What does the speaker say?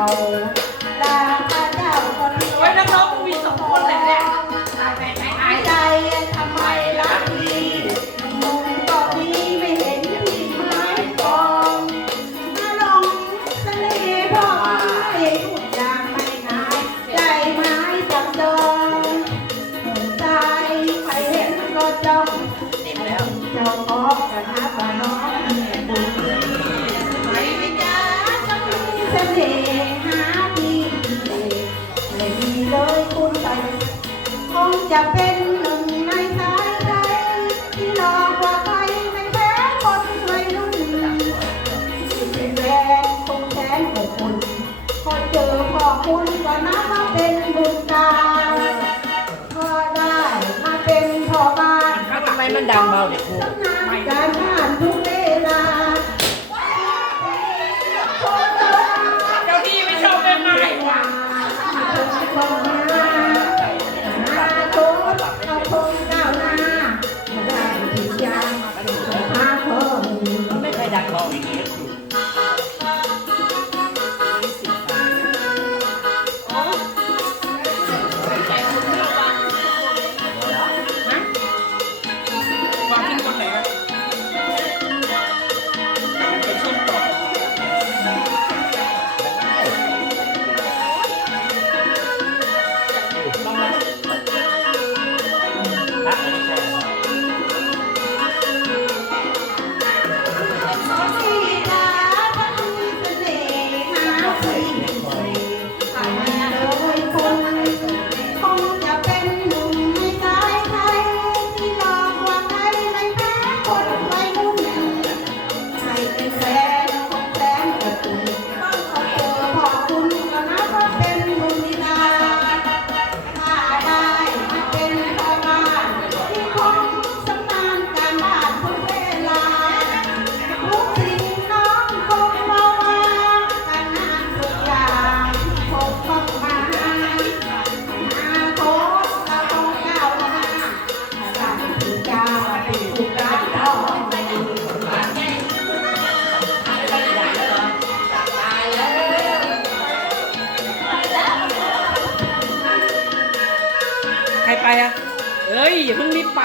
เราลาพระเจ้นี้นักร้องสองคนเลยนี่ยไปไหายใจทำไมรักดีมุมตอนนี้ไม่เห็นยังมีไม้กองมางทะเลพ่อไอ้ทุกยางไม่หายใจไม้จับจองหจใครเห็นก็จองเจ้องออกะทะบ้าน้ งจะเป็นหนึ่งในสายใจที่หลอกว่าใครไม่แพ้คนวัยรุ่นเป็นแรงคงแสนอบอุ่นพอเจอพ่อคุณก็นับว่าเป็นบุญตาพอได้มาเป็นพ่อบ้านทำไมมันดังเบาเนี่ยครูการบ้านทุกเวลาเจ้าที่ไม่ชอบเป็นไม้ว่ะ เค ใครไปอะเอ้ยอย่าเพิ่งรีบไป